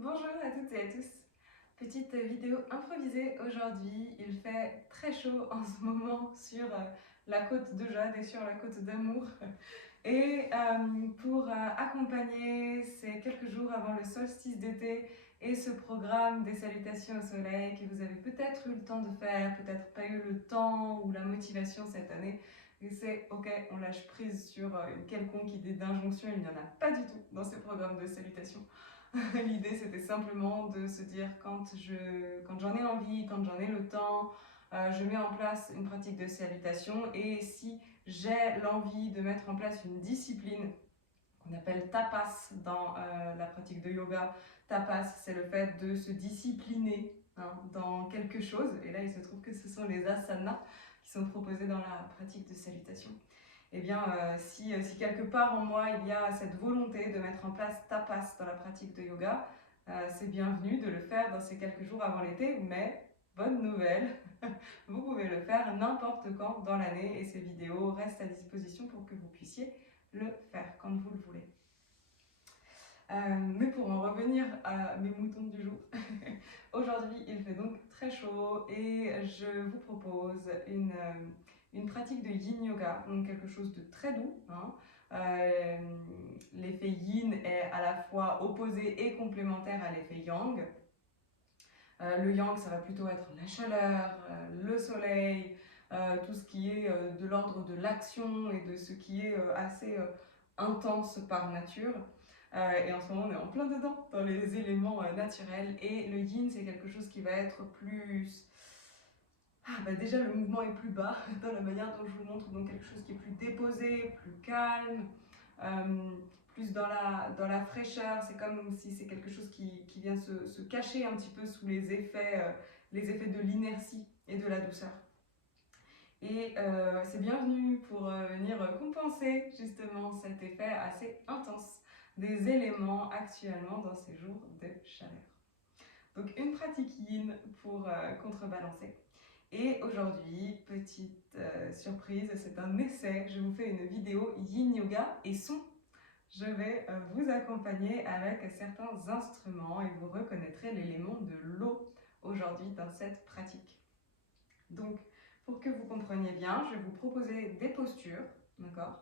Bonjour à toutes et à tous. Petite vidéo improvisée aujourd'hui. Il fait très chaud en ce moment sur la côte de Jade et sur la côte d'Amour. Et pour accompagner ces quelques jours avant le solstice d'été et ce programme des salutations au soleil que vous avez peut-être eu le temps de faire, peut-être pas eu le temps ou la motivation cette année, et c'est ok, on lâche prise sur une quelconque idée d'injonction, il n'y en a pas du tout dans ce programme de salutations. L'idée, c'était simplement de se dire quand j'en ai envie, quand j'en ai le temps, je mets en place une pratique de salutation. Et si j'ai l'envie de mettre en place une discipline qu'on appelle tapas dans la pratique de yoga, tapas, c'est le fait de se discipliner dans quelque chose. Et là, il se trouve que ce sont les asanas qui sont proposés dans la pratique de salutation. Eh bien, si quelque part en moi il y a cette volonté de mettre en place tapas dans la pratique de yoga, c'est bienvenu de le faire dans ces quelques jours avant l'été, mais bonne nouvelle, vous pouvez le faire n'importe quand dans l'année et ces vidéos restent à disposition pour que vous puissiez le faire quand vous le voulez. Mais pour en revenir à mes moutons du jour, aujourd'hui il fait donc très chaud et je vous propose une pratique de yin yoga, donc quelque chose de très doux. L'effet yin est à la fois opposé et complémentaire à l'effet yang. Le yang, ça va plutôt être la chaleur, le soleil, tout ce qui est de l'ordre de l'action et de ce qui est assez intense par nature. Et en ce moment, on est en plein dedans dans les éléments naturels. Et le yin, c'est quelque chose qui va être plus... déjà, le mouvement est plus bas dans la manière dont je vous montre, donc quelque chose qui est plus déposé, plus calme, plus dans la fraîcheur. C'est comme si c'est quelque chose qui vient se cacher un petit peu sous les effets de l'inertie et de la douceur. Et c'est bienvenu pour venir compenser justement cet effet assez intense des éléments actuellement dans ces jours de chaleur. Donc une pratique yin pour contrebalancer. Et aujourd'hui, petite surprise, c'est un essai. Je vous fais une vidéo yin yoga et son. Je vais vous accompagner avec certains instruments et vous reconnaîtrez l'élément de l'eau aujourd'hui dans cette pratique. Donc, pour que vous compreniez bien, je vais vous proposer des postures, d'accord,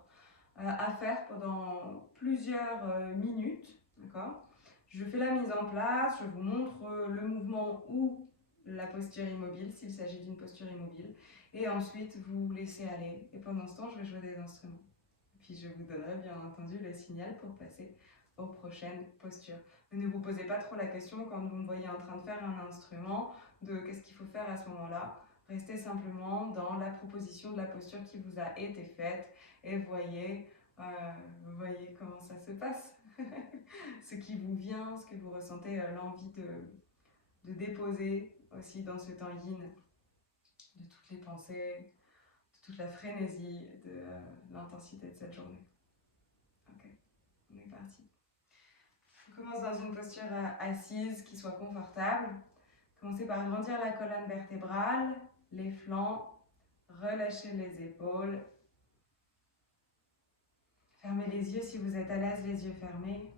à faire pendant plusieurs minutes, d'accord. Je fais la mise en place, je vous montre le mouvement ou la posture immobile, s'il s'agit d'une posture immobile, et ensuite vous laissez aller. Et pendant ce temps, je vais jouer des instruments. Puis je vous donnerai bien entendu le signal pour passer aux prochaines postures. Ne vous posez pas trop la question quand vous me voyez en train de faire un instrument de qu'est-ce qu'il faut faire à ce moment-là. Restez simplement dans la proposition de la posture qui vous a été faite et voyez comment ça se passe. Ce qui vous vient, ce que vous ressentez, l'envie de déposer aussi dans ce temps yin, de toutes les pensées, de toute la frénésie, de l'intensité de cette journée. Ok, on est parti. On commence dans une posture assise qui soit confortable. Commencez par agrandir la colonne vertébrale, les flancs, relâchez les épaules. Fermez les yeux si vous êtes à l'aise, les yeux fermés.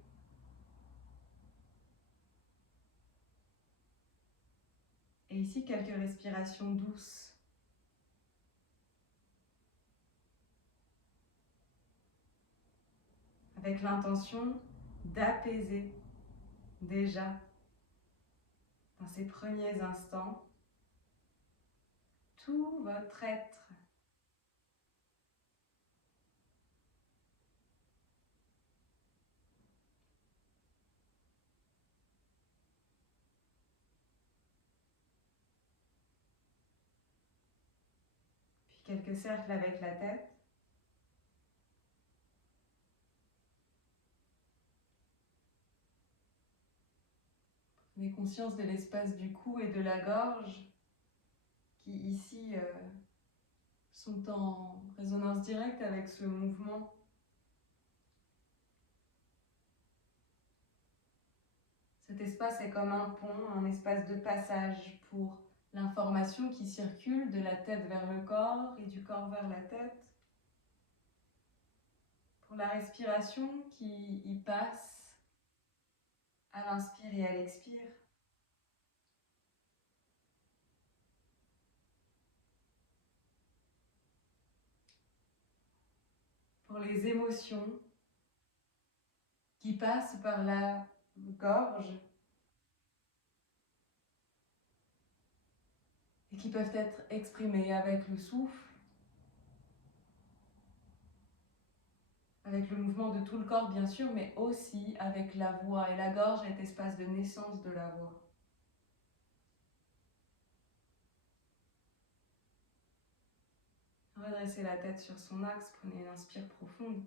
Et ici, quelques respirations douces. Avec l'intention d'apaiser déjà, dans ces premiers instants, tout votre être. Puis quelques cercles avec la tête. Prenez conscience de l'espace du cou et de la gorge qui ici sont en résonance directe avec ce mouvement. Cet espace est comme un pont, un espace de passage pour l'information qui circule de la tête vers le corps et du corps vers la tête. Pour la respiration qui y passe à l'inspire et à l'expire. Pour les émotions qui passent par la gorge et qui peuvent être exprimées avec le souffle, avec le mouvement de tout le corps bien sûr, mais aussi avec la voix. Et la gorge est espace de naissance de la voix. Redressez la tête sur son axe, prenez une inspire profonde.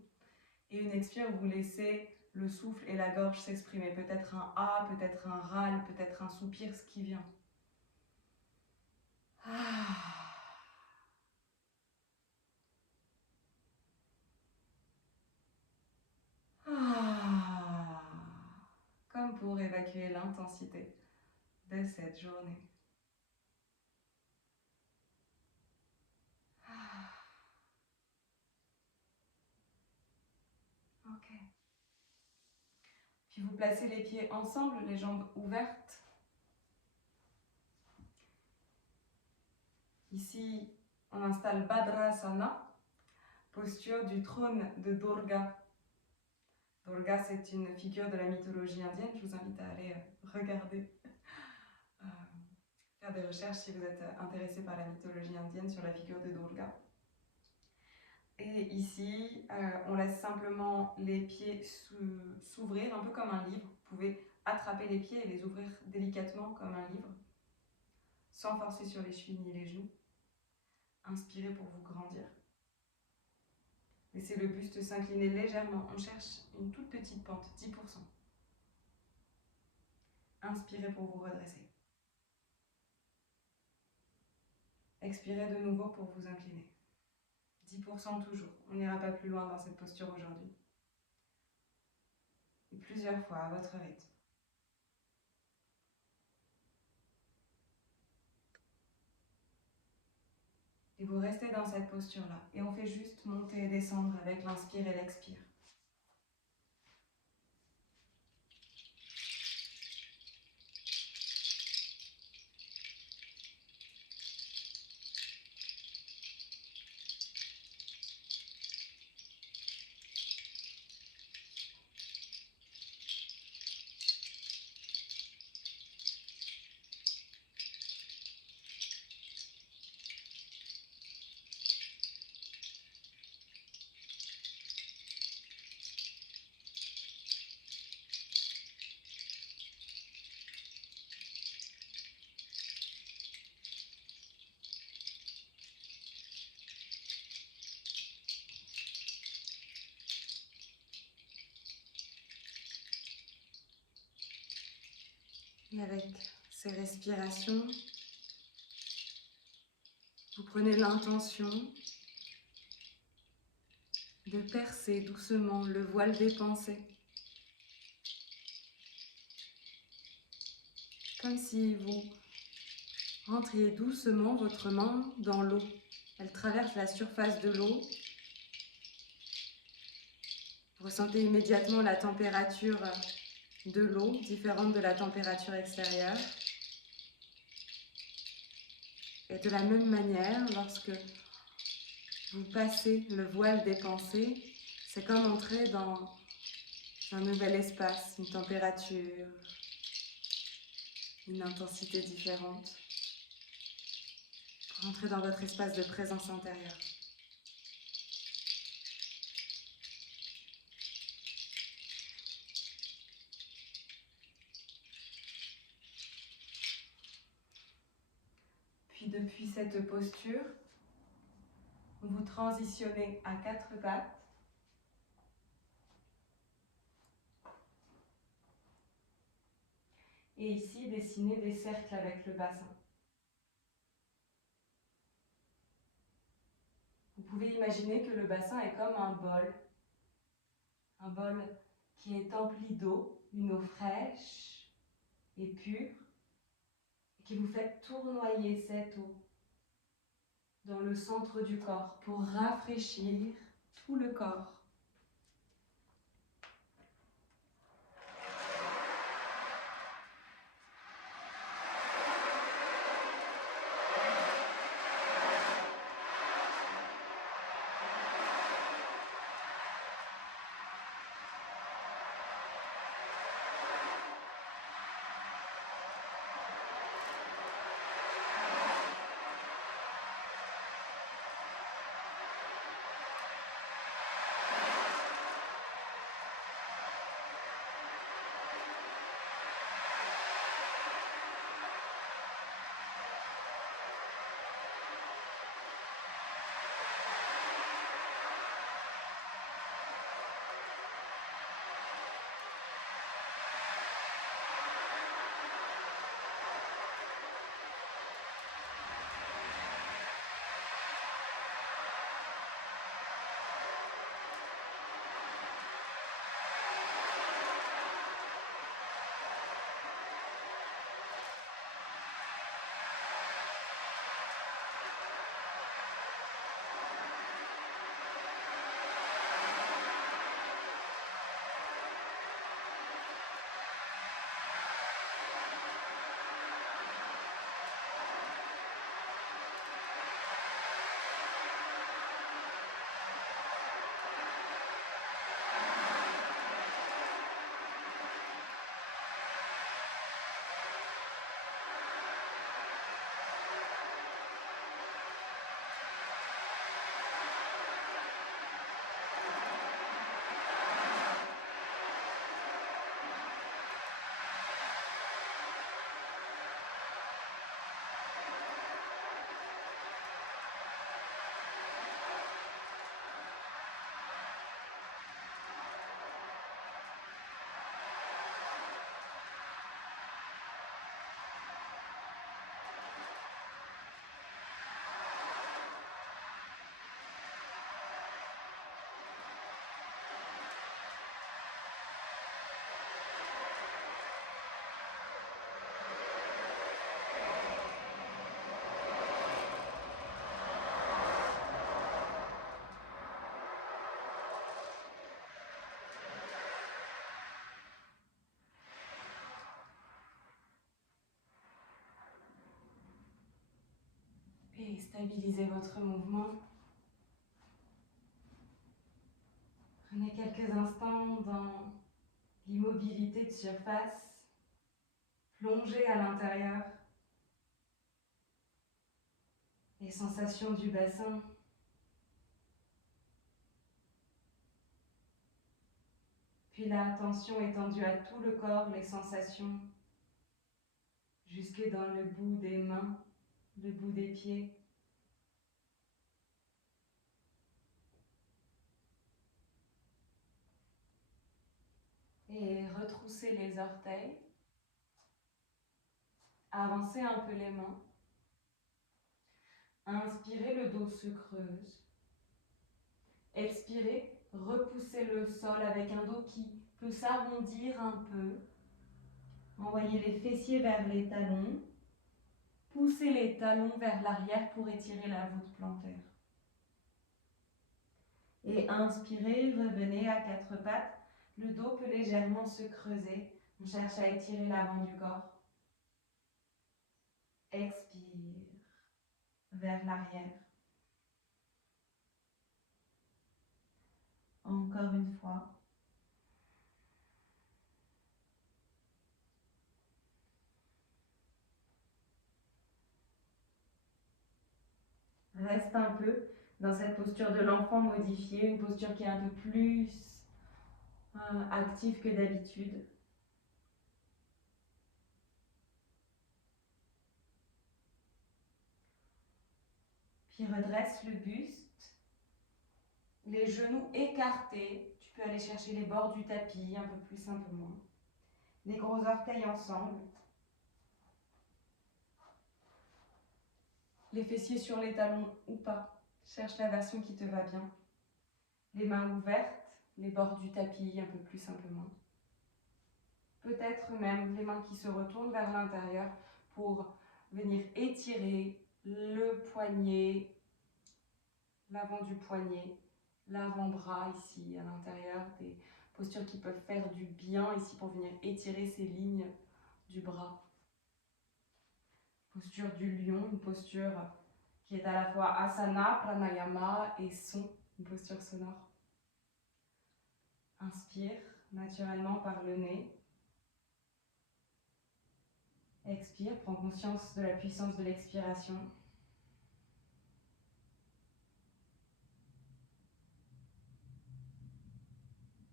Et une expire, vous laissez le souffle et la gorge s'exprimer. Peut-être un A, peut-être un râle, peut-être un soupir, ce qui vient. Ah. Ah. Comme pour évacuer l'intensité de cette journée. Ah. Ok. Puis vous placez les pieds ensemble, les jambes ouvertes. Ici, on installe Bhadrasana, posture du trône de Durga. Durga, c'est une figure de la mythologie indienne. Je vous invite à aller regarder, faire des recherches si vous êtes intéressé par la mythologie indienne sur la figure de Durga. Et ici, on laisse simplement les pieds s'ouvrir, un peu comme un livre. Vous pouvez attraper les pieds et les ouvrir délicatement comme un livre, sans forcer sur les chevilles ni les genoux. Inspirez pour vous grandir. Laissez le buste s'incliner légèrement. On cherche une toute petite pente, 10%. Inspirez pour vous redresser. Expirez de nouveau pour vous incliner. 10% toujours. On n'ira pas plus loin dans cette posture aujourd'hui. Et plusieurs fois à votre rythme. Et vous restez dans cette posture-là. Et on fait juste monter et descendre avec l'inspire et l'expire. Et avec ces respirations, vous prenez l'intention de percer doucement le voile des pensées. Comme si vous rentriez doucement votre main dans l'eau. Elle traverse la surface de l'eau. Vous ressentez immédiatement la température de l'eau, différente de la température extérieure. Et de la même manière, lorsque vous passez le voile des pensées, c'est comme entrer dans un nouvel espace, une température, une intensité différente, pour entrer dans votre espace de présence intérieure. Puis depuis cette posture, vous transitionnez à quatre pattes. Et ici, dessinez des cercles avec le bassin. Vous pouvez imaginer que le bassin est comme un bol qui est empli d'eau, une eau fraîche et pure, et qui vous fait tournoyer cette eau dans le centre du corps pour rafraîchir tout le corps. stabilisez votre mouvement. Prenez quelques instants dans l'immobilité de surface. Plongez à l'intérieur. Les sensations du bassin. Puis l'attention étendue à tout le corps, les sensations, jusque dans le bout des mains, le bout des pieds. Et retroussez les orteils. Avancez un peu les mains. Inspirez, le dos se creuse. Expirez, repoussez le sol avec un dos qui peut s'arrondir un peu. Envoyez les fessiers vers les talons. Poussez les talons vers l'arrière pour étirer la voûte plantaire. Et inspirez, revenez à quatre pattes. Le dos peut légèrement se creuser. On cherche à étirer l'avant du corps. Expire vers l'arrière. Encore une fois. Reste un peu dans cette posture de l'enfant modifiée, une posture qui est un peu plus active que d'habitude. Puis redresse le buste, les genoux écartés. Tu peux aller chercher les bords du tapis un peu plus simplement. Les gros orteils ensemble. Les fessiers sur les talons ou pas. Cherche la version qui te va bien. Les mains ouvertes, les bords du tapis un peu plus simplement. Peut-être même les mains qui se retournent vers l'intérieur pour venir étirer le poignet, l'avant du poignet, l'avant-bras ici à l'intérieur, des postures qui peuvent faire du bien ici pour venir étirer ces lignes du bras. Posture du lion, une posture qui est à la fois asana, pranayama et son, une posture sonore. Inspire naturellement par le nez. Expire, prends conscience de la puissance de l'expiration.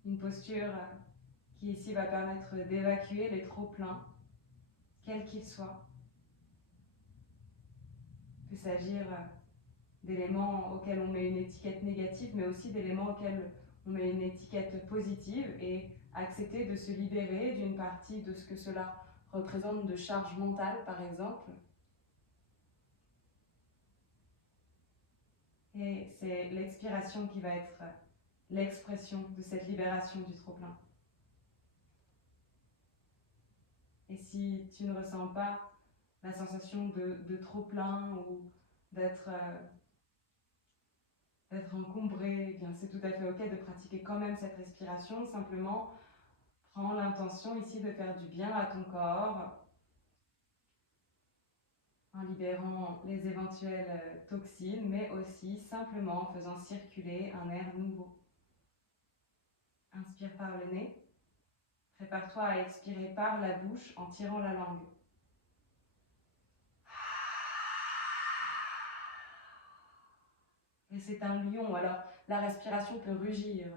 Une posture qui ici va permettre d'évacuer les trop-pleins, quels qu'ils soient. Il peut s'agir d'éléments auxquels on met une étiquette négative, mais aussi d'éléments auxquels on met une étiquette positive et accepter de se libérer d'une partie de ce que cela représente de charge mentale, par exemple. Et c'est l'expiration qui va être l'expression de cette libération du trop-plein. Et si tu ne ressens pas la sensation de trop-plein ou d'être encombré, eh bien c'est tout à fait ok de pratiquer quand même cette respiration. Simplement, prends l'intention ici de faire du bien à ton corps en libérant les éventuelles toxines, mais aussi simplement en faisant circuler un air nouveau. Inspire par le nez. Prépare-toi à expirer par la bouche en tirant la langue. Et c'est un lion, alors la respiration peut rugir.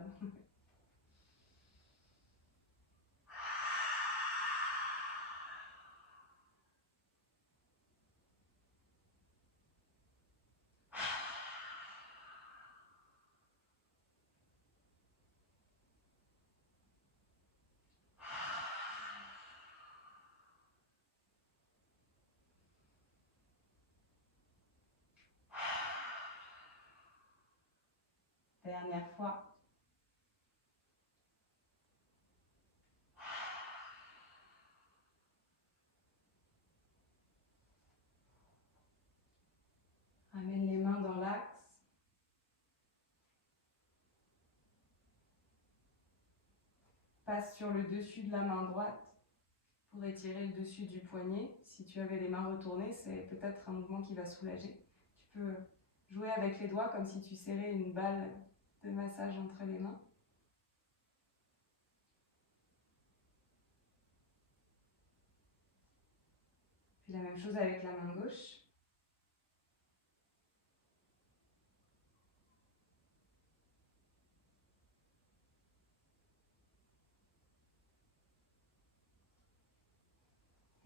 Dernière fois. Amène les mains dans l'axe. Passe sur le dessus de la main droite pour étirer le dessus du poignet. Si tu avais les mains retournées, c'est peut-être un mouvement qui va soulager. Tu peux jouer avec les doigts comme si tu serrais une balle de massage entre les mains. Puis la même chose avec la main gauche.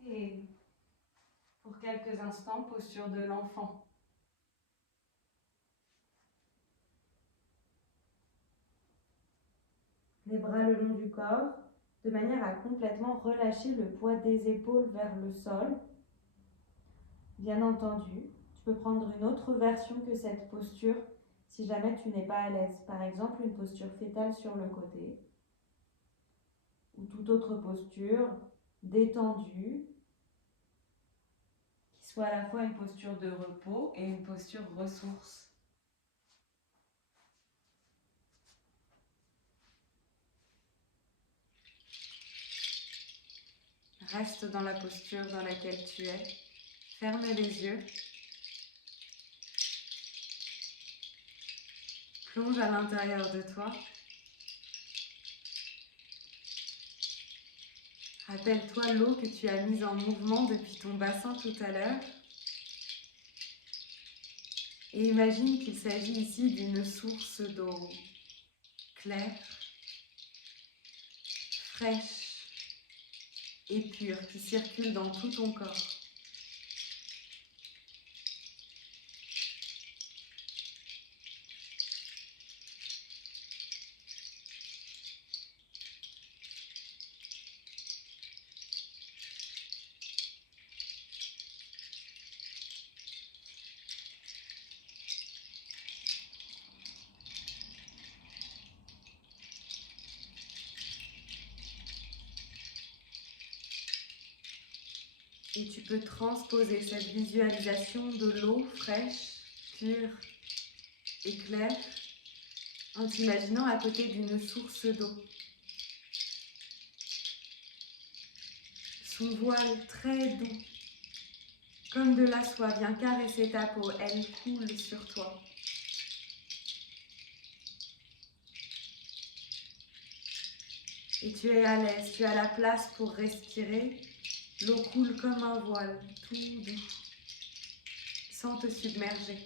Et pour quelques instants, posture de l'enfant. Les bras le long du corps, de manière à complètement relâcher le poids des épaules vers le sol. Bien entendu, tu peux prendre une autre version que cette posture si jamais tu n'es pas à l'aise. Par exemple, une posture fétale sur le côté ou toute autre posture détendue qui soit à la fois une posture de repos et une posture ressource. Reste dans la posture dans laquelle tu es. Ferme les yeux. Plonge à l'intérieur de toi. Rappelle-toi l'eau que tu as mise en mouvement depuis ton bassin tout à l'heure. Et imagine qu'il s'agit ici d'une source d'eau claire, fraîche et pure qui circule dans tout ton corps. Et tu peux transposer cette visualisation de l'eau fraîche, pure et claire en t'imaginant à côté d'une source d'eau. Son voile très doux, comme de la soie, vient caresser ta peau, elle coule sur toi. Et tu es à l'aise, tu as la place pour respirer. L'eau coule comme un voile, tout doux, sans te submerger.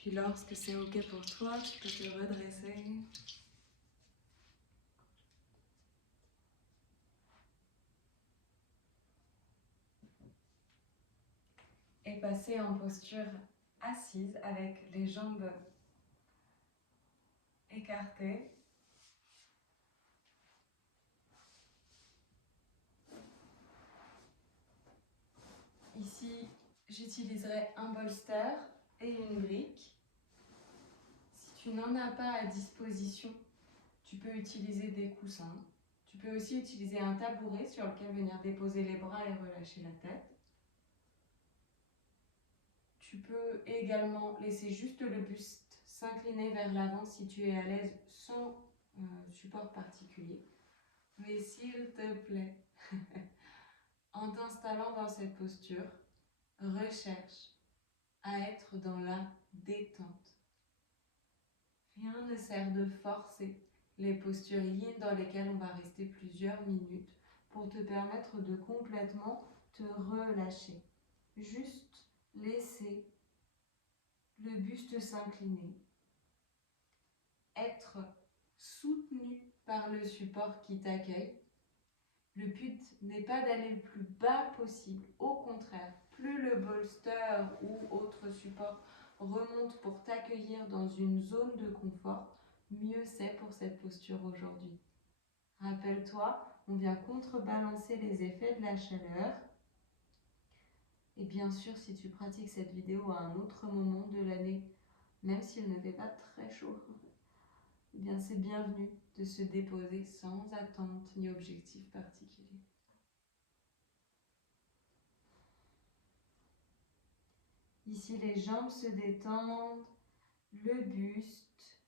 Puis lorsque c'est OK pour toi, tu peux te redresser. Et passer en posture assise avec les jambes écartées. Ici, j'utiliserai un bolster et une brique. Si tu n'en as pas à disposition, tu peux utiliser des coussins. Tu peux aussi utiliser un tabouret sur lequel venir déposer les bras et relâcher la tête. Tu peux également laisser juste le buste s'incliner vers l'avant si tu es à l'aise sans support particulier. Mais s'il te plaît, en t'installant dans cette posture, recherche à être dans la détente. Rien ne sert de forcer les postures yin dans lesquelles on va rester plusieurs minutes. pour te permettre de complètement te relâcher. Juste laisser le buste s'incliner, être soutenu par le support qui t'accueille. Le but n'est pas d'aller le plus bas possible, au contraire, plus le bolster ou autre support remonte pour t'accueillir dans une zone de confort, mieux c'est pour cette posture aujourd'hui. Rappelle-toi, on vient contrebalancer les effets de la chaleur. Et bien sûr, si tu pratiques cette vidéo à un autre moment de l'année, même s'il ne fait pas très chaud, eh bien c'est bienvenu de se déposer sans attente ni objectif particulier. Ici, les jambes se détendent, le buste,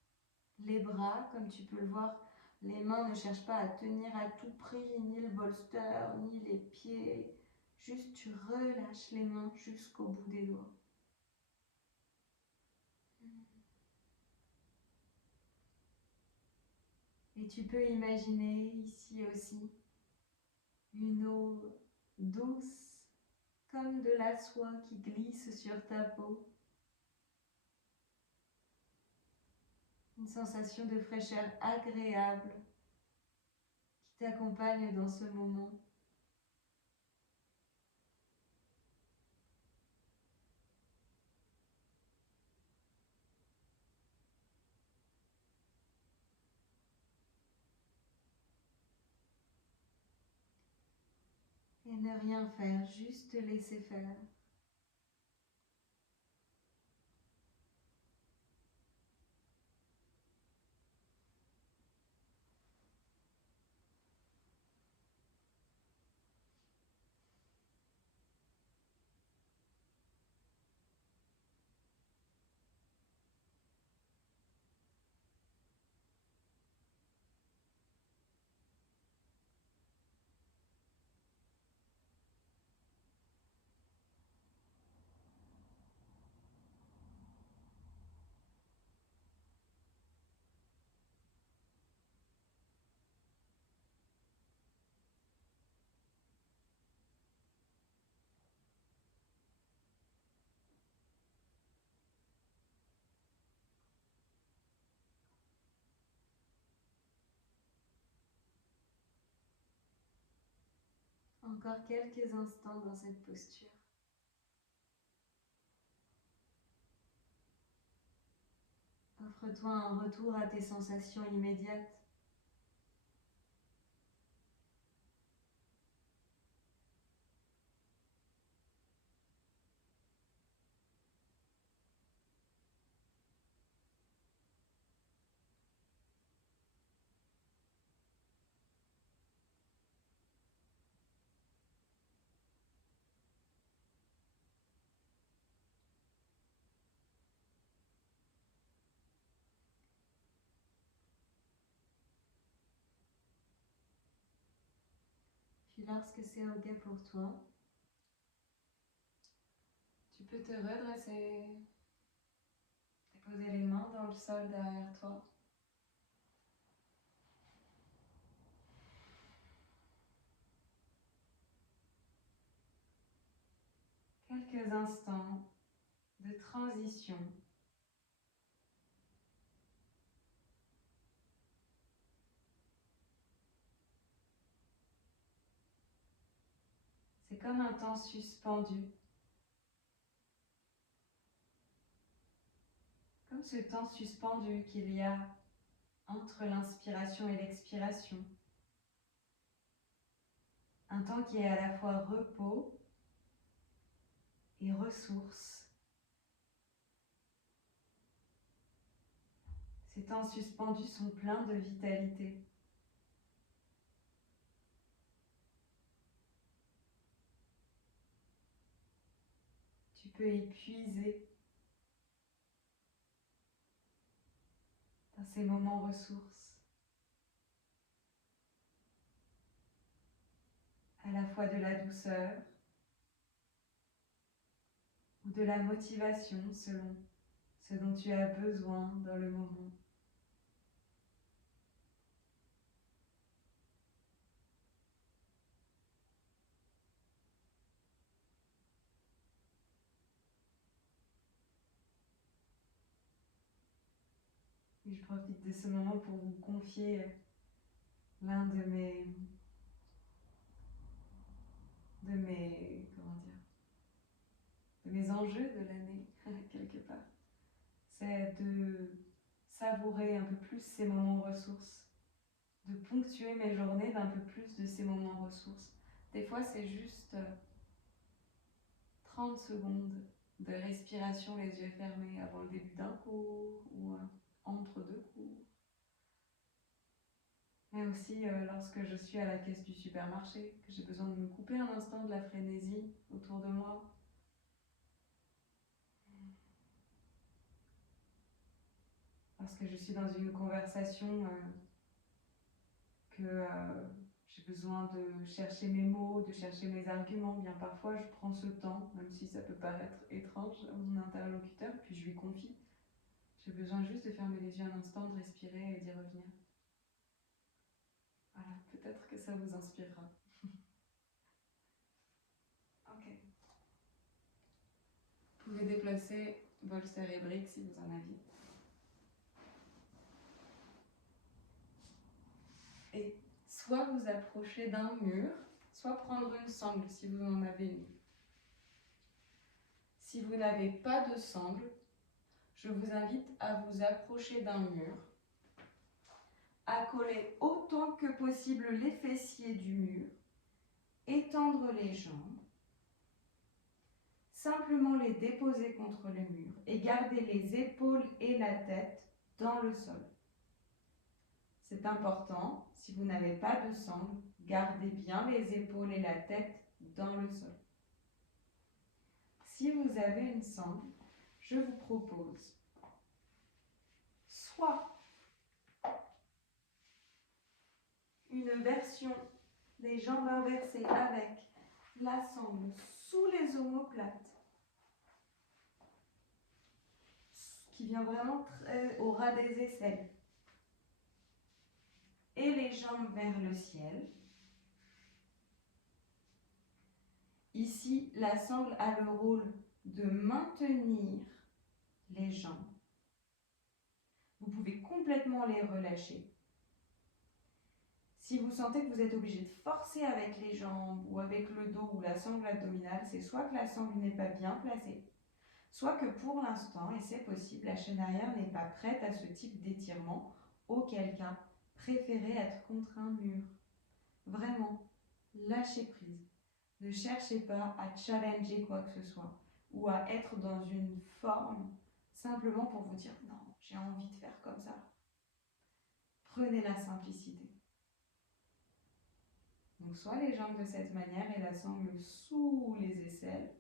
les bras, comme tu peux le voir, les mains ne cherchent pas à tenir à tout prix, ni le bolster, ni les pieds. Juste, tu relâches les mains jusqu'au bout des doigts. Et tu peux imaginer ici aussi une eau douce, comme de la soie qui glisse sur ta peau. Une sensation de fraîcheur agréable qui t'accompagne dans ce moment. Et ne rien faire, juste laisser faire. Encore quelques instants dans cette posture. Offre-toi un retour à tes sensations immédiates. Puis lorsque c'est OK pour toi, tu peux te redresser, déposer les mains dans le sol derrière toi. Quelques instants de transition. C'est comme un temps suspendu. Comme ce temps suspendu qu'il y a entre l'inspiration et l'expiration. Un temps qui est à la fois repos et ressources. Ces temps suspendus sont pleins de vitalité. Tu peux y puiser dans ces moments ressources, à la fois de la douceur ou de la motivation selon ce dont tu as besoin dans le moment. Et je profite de ce moment pour vous confier l'un de mes enjeux de l'année, quelque part. C'est de savourer un peu plus ces moments ressources, de ponctuer mes journées d'un peu plus de ces moments ressources. Des fois, c'est juste 30 secondes de respiration les yeux fermés avant le début d'un cours ou entre deux cours. Mais aussi lorsque je suis à la caisse du supermarché, que j'ai besoin de me couper un instant de la frénésie autour de moi. Lorsque je suis dans une conversation que j'ai besoin de chercher mes mots, de chercher mes arguments, bien parfois je prends ce temps, même si ça peut paraître étrange à mon interlocuteur, puis je lui confie. J'ai besoin juste de fermer les yeux un instant, de respirer et d'y revenir. Voilà, peut-être que ça vous inspirera. Ok. Vous pouvez déplacer bolster et briques si vous en avez. Et soit vous approchez d'un mur, soit prendre une sangle si vous en avez une. Si vous n'avez pas de sangle, je vous invite à vous approcher d'un mur, à coller autant que possible les fessiers du mur, étendre les jambes, simplement les déposer contre le mur et garder les épaules et la tête dans le sol. C'est important, si vous n'avez pas de sangle, gardez bien les épaules et la tête dans le sol. Si vous avez une sangle, je vous propose soit une version des jambes inversées avec la sangle sous les omoplates, qui vient vraiment au ras des aisselles, et les jambes vers le ciel. Ici, la sangle a le rôle de maintenir les jambes. Vous pouvez complètement les relâcher. Si vous sentez que vous êtes obligé de forcer avec les jambes ou avec le dos ou la sangle abdominale, c'est soit que la sangle n'est pas bien placée, soit que pour l'instant, et c'est possible, la chaîne arrière n'est pas prête à ce type d'étirement, auquel cas, préférez être contre un mur. Vraiment, lâchez prise. Ne cherchez pas à challenger quoi que ce soit ou à être dans une forme simplement pour vous dire non, j'ai envie de faire comme ça. Prenez la simplicité. Donc soit les jambes de cette manière et la sangle sous les aisselles,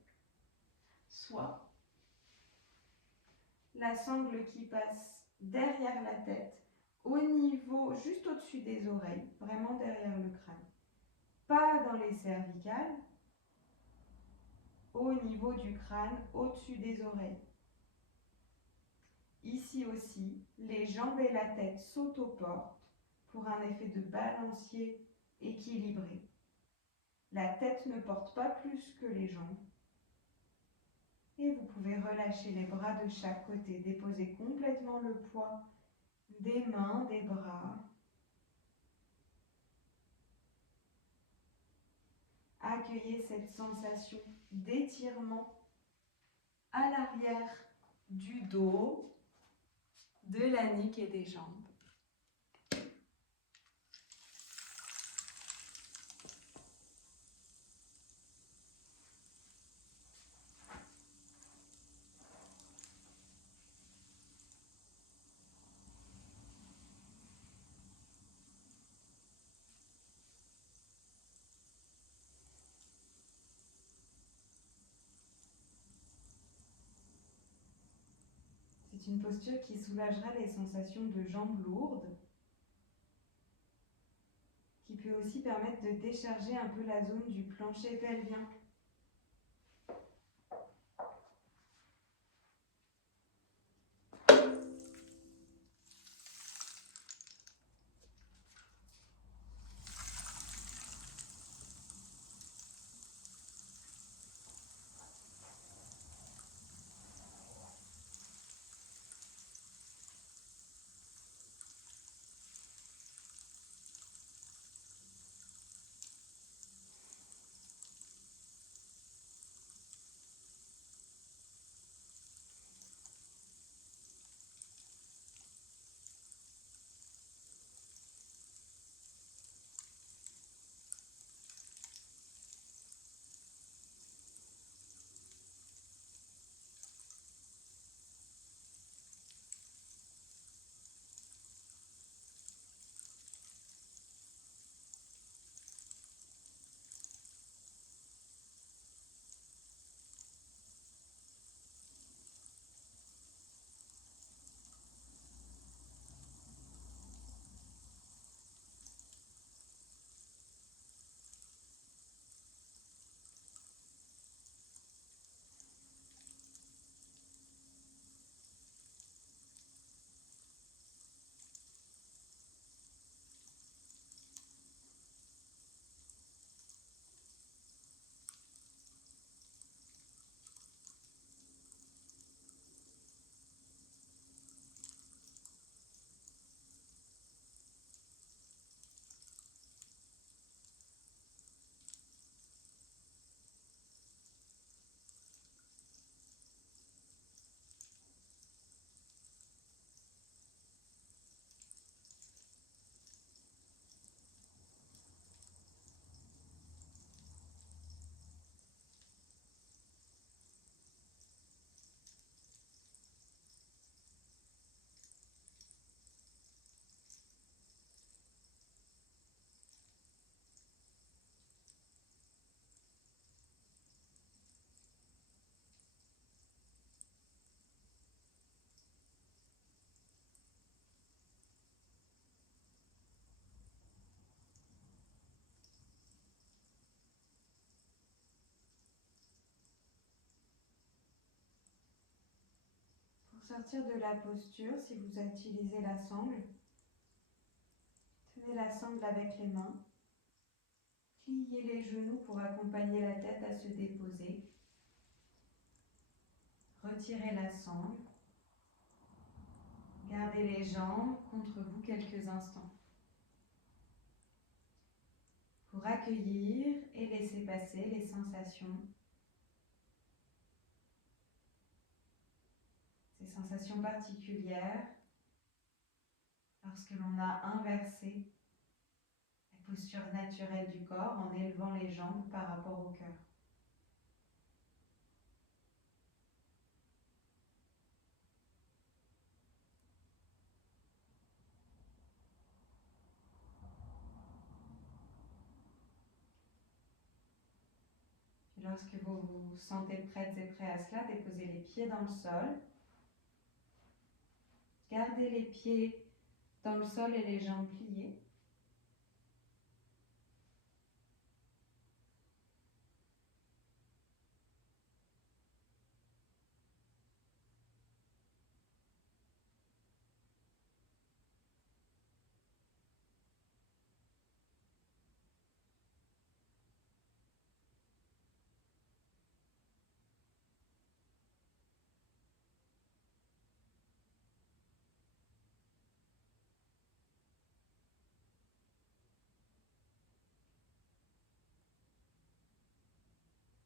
soit la sangle qui passe derrière la tête, au niveau, juste au-dessus des oreilles, vraiment derrière le crâne. Pas dans les cervicales, au niveau du crâne, au-dessus des oreilles. Ici aussi, les jambes et la tête s'autoportent pour un effet de balancier équilibré. La tête ne porte pas plus que les jambes. Et vous pouvez relâcher les bras de chaque côté, déposer complètement le poids des mains, des bras. Accueillez cette sensation d'étirement à l'arrière du dos, de la nuque et des jambes. C'est une posture qui soulagera les sensations de jambes lourdes, qui peut aussi permettre de décharger un peu la zone du plancher pelvien. sortir de la posture, si vous utilisez la sangle, tenez la sangle avec les mains. Pliez les genoux pour accompagner la tête à se déposer. Retirez la sangle. Gardez les jambes contre vous quelques instants. Pour accueillir et laisser passer les sensations. Ces sensations particulières lorsque l'on a inversé la posture naturelle du corps en élevant les jambes par rapport au cœur. Lorsque vous vous sentez prêtes et prêts à cela, déposez les pieds dans le sol. Gardez les pieds dans le sol et les jambes pliées.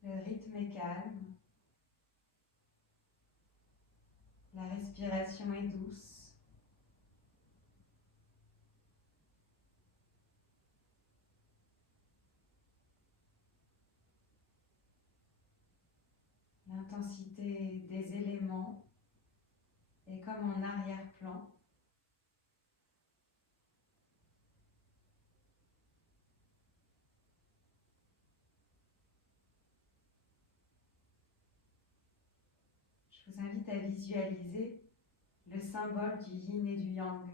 Le rythme est calme. La respiration est douce. L'intensité des éléments est comme en arrière-plan. Je vous invite à visualiser le symbole du yin et du yang.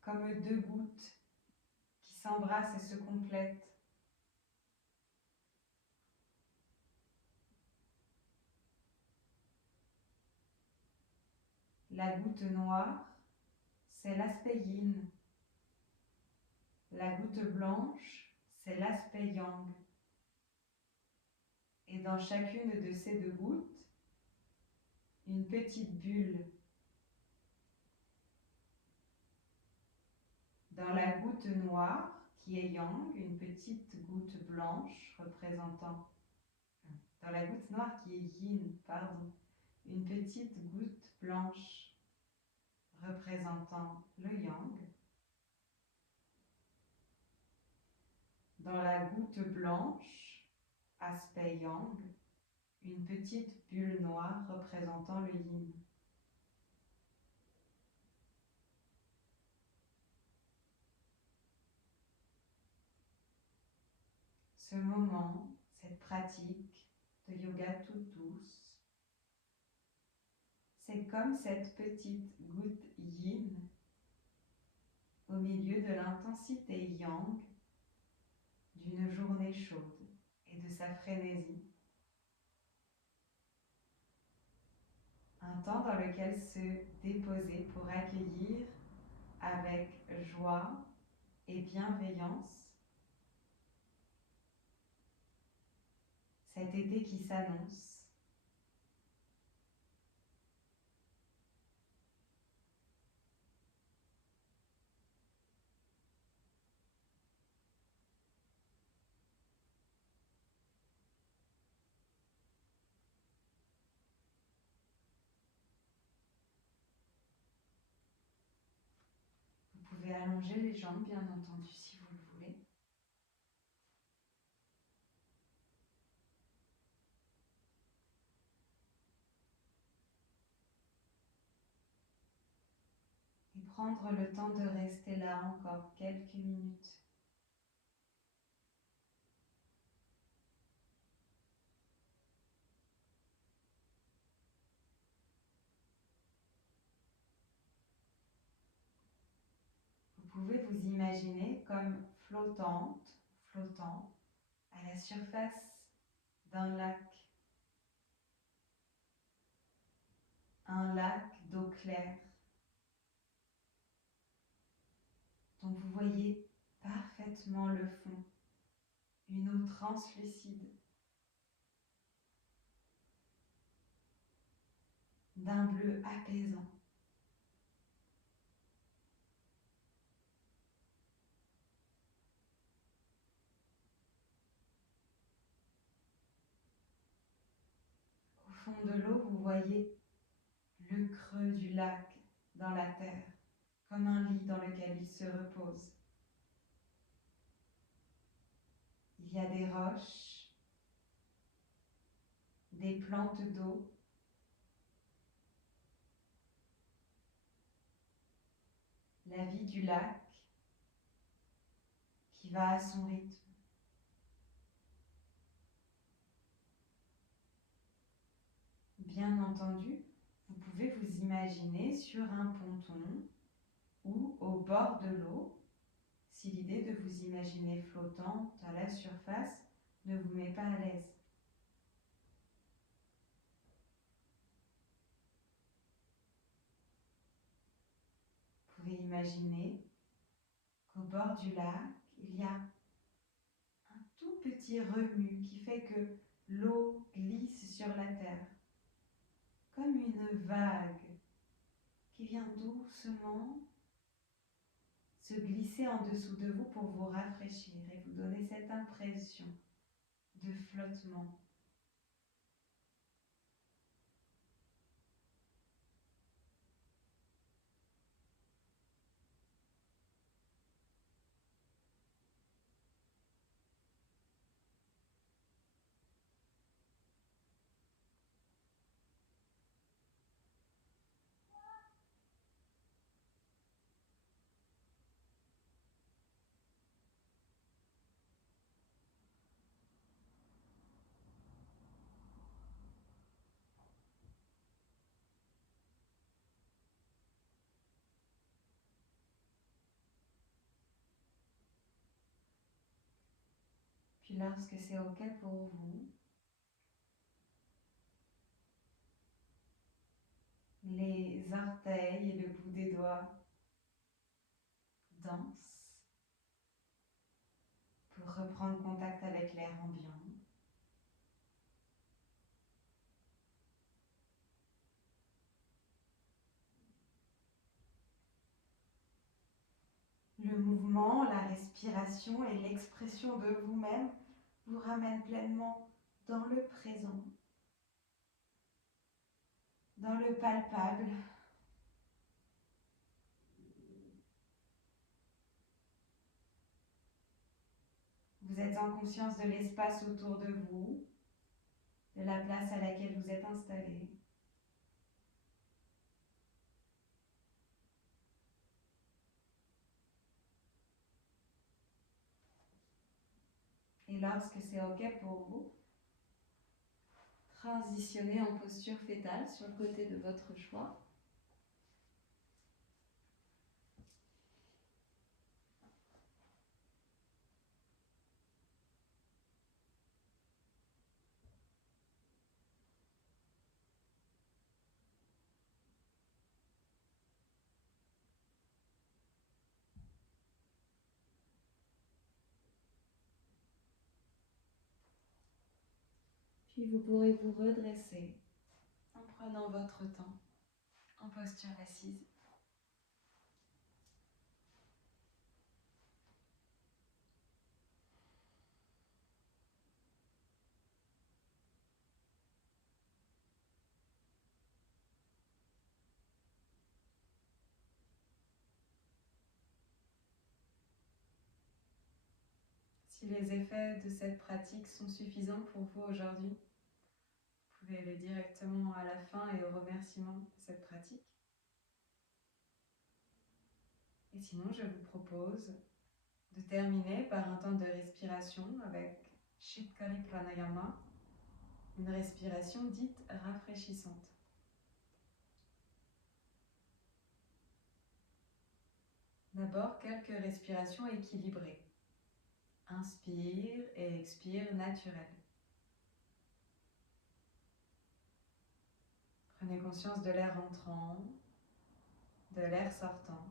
Comme deux gouttes qui s'embrassent et se complètent. La goutte noire, c'est l'aspect yin. La goutte blanche, c'est l'aspect yang. Et dans chacune de ces deux gouttes, une petite bulle. Dans la goutte noire, qui est yang, une petite goutte blanche représentant... Dans la goutte noire qui est yin, pardon, une petite goutte blanche représentant le yang. Dans la goutte blanche, aspect yang, une petite bulle noire représentant le yin. Ce moment, cette pratique de yoga toute douce, c'est comme cette petite goutte yin au milieu de l'intensité yang d'une journée chaude et de sa frénésie. Un temps dans lequel se déposer pour accueillir avec joie et bienveillance cet été qui s'annonce. Vous pouvez allonger les jambes, bien entendu, si vous le voulez. Et prendre le temps de rester là encore quelques minutes. Vous pouvez vous imaginer comme flottant à la surface d'un lac. Un lac d'eau claire dont vous voyez parfaitement le fond, une eau translucide, d'un bleu apaisant. Au fond de l'eau, vous voyez le creux du lac dans la terre, comme un lit dans lequel il se repose. Il y a des roches, des plantes d'eau, la vie du lac qui va à son rythme. Bien entendu, vous pouvez vous imaginer sur un ponton ou au bord de l'eau, si l'idée de vous imaginer flottant à la surface ne vous met pas à l'aise. Vous pouvez imaginer qu'au bord du lac, il y a un tout petit remue qui fait que l'eau glisse sur la terre, comme une vague qui vient doucement se glisser en dessous de vous pour vous rafraîchir et vous donner cette impression de flottement. Puis lorsque c'est OK pour vous, les orteils et le bout des doigts dansent pour reprendre contact avec l'air ambiant. Le mouvement, la respiration et l'expression de vous-même vous ramènent pleinement dans le présent, dans le palpable. Vous êtes en conscience de l'espace autour de vous, de la place à laquelle vous êtes installé. Et lorsque c'est OK pour vous, transitionnez en posture fétale sur le côté de votre choix. Puis vous pourrez vous redresser en prenant votre temps en posture assise. Si les effets de cette pratique sont suffisants pour vous aujourd'hui, vous pouvez aller directement à la fin et au remerciement de cette pratique. Et sinon, je vous propose de terminer par un temps de respiration avec Shitkari Pranayama, une respiration dite rafraîchissante. D'abord, quelques respirations équilibrées. Inspire et expire naturel. Prenez conscience de l'air entrant, de l'air sortant.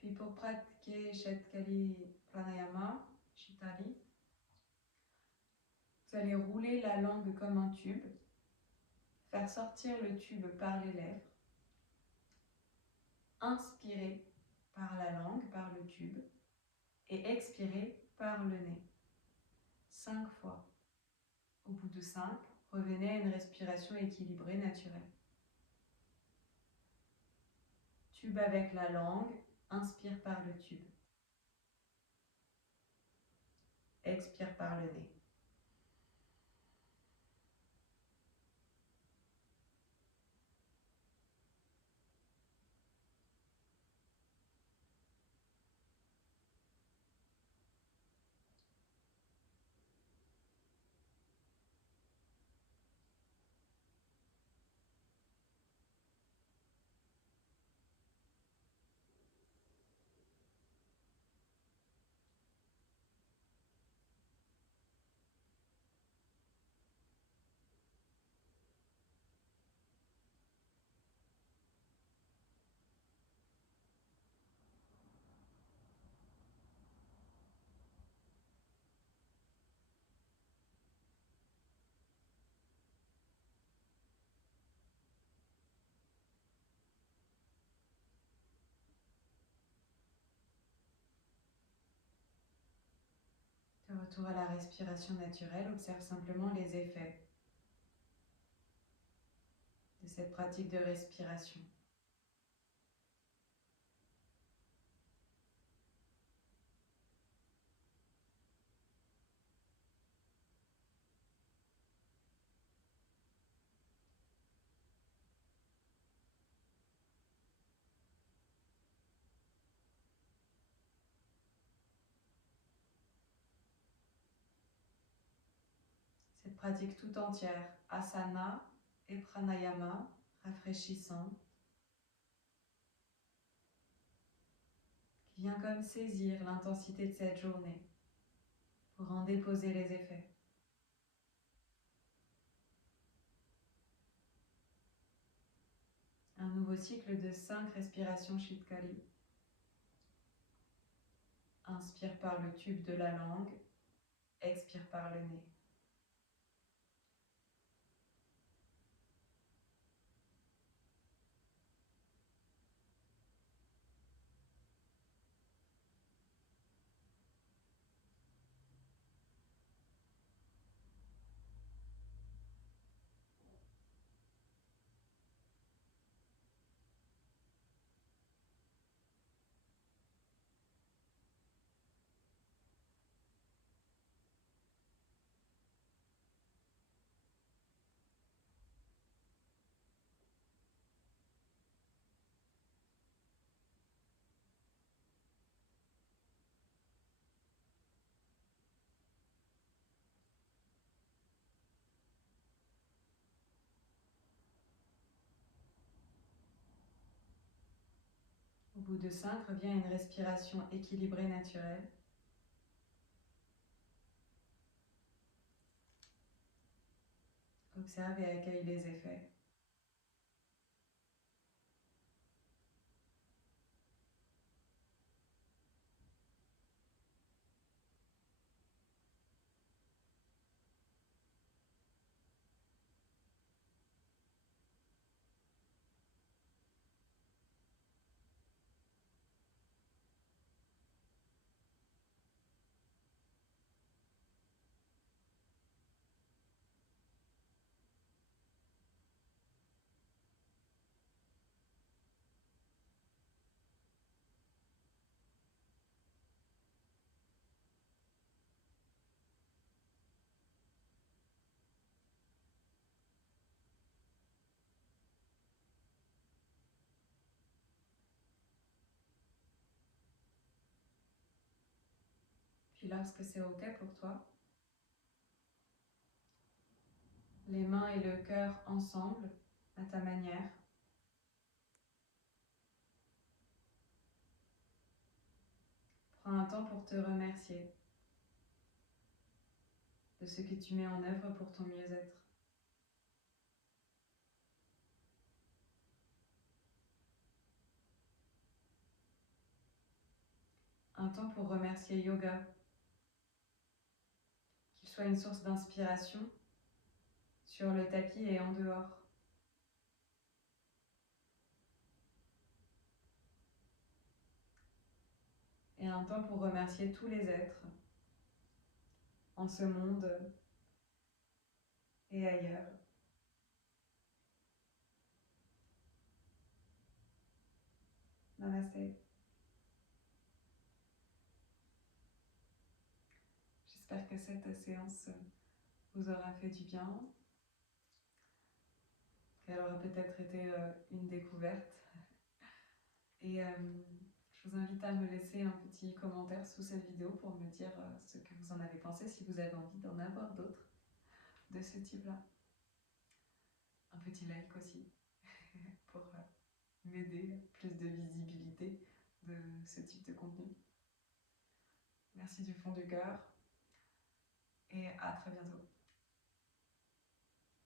Puis pour pratiquer Shetkali Pranayama, Shitali, vous allez rouler la langue comme un tube, faire sortir le tube par les lèvres, inspirer par la langue, par le tube, et expirer par le nez. 5 fois. Au bout de 5, revenez à une respiration équilibrée naturelle. Tube avec la langue, inspire par le tube. Expire par le nez. De retour à la respiration naturelle, observe simplement les effets de cette pratique de respiration. Cette pratique tout entière, asana et pranayama, rafraîchissant, qui vient comme saisir l'intensité de cette journée pour en déposer les effets. Un nouveau cycle de 5 respirations Shitkali. Inspire par le tube de la langue, expire par le nez. Au bout de 5, reviens à une respiration équilibrée naturelle. Observe et accueille les effets. lorsque c'est OK pour toi, les mains et le cœur ensemble, à ta manière. Prends un temps pour te remercier de ce que tu mets en œuvre pour ton mieux-être. Un temps pour remercier yoga, qu'il soit une source d'inspiration sur le tapis et en dehors. Et un temps pour remercier tous les êtres en ce monde et ailleurs. Namasté. J'espère que cette séance vous aura fait du bien, qu'elle aura peut-être été une découverte. Et je vous invite à me laisser un petit commentaire sous cette vidéo pour me dire ce que vous en avez pensé, si vous avez envie d'en avoir d'autres de ce type-là. Un petit like aussi pour m'aider à plus de visibilité de ce type de contenu. Merci du fond du cœur et à très bientôt.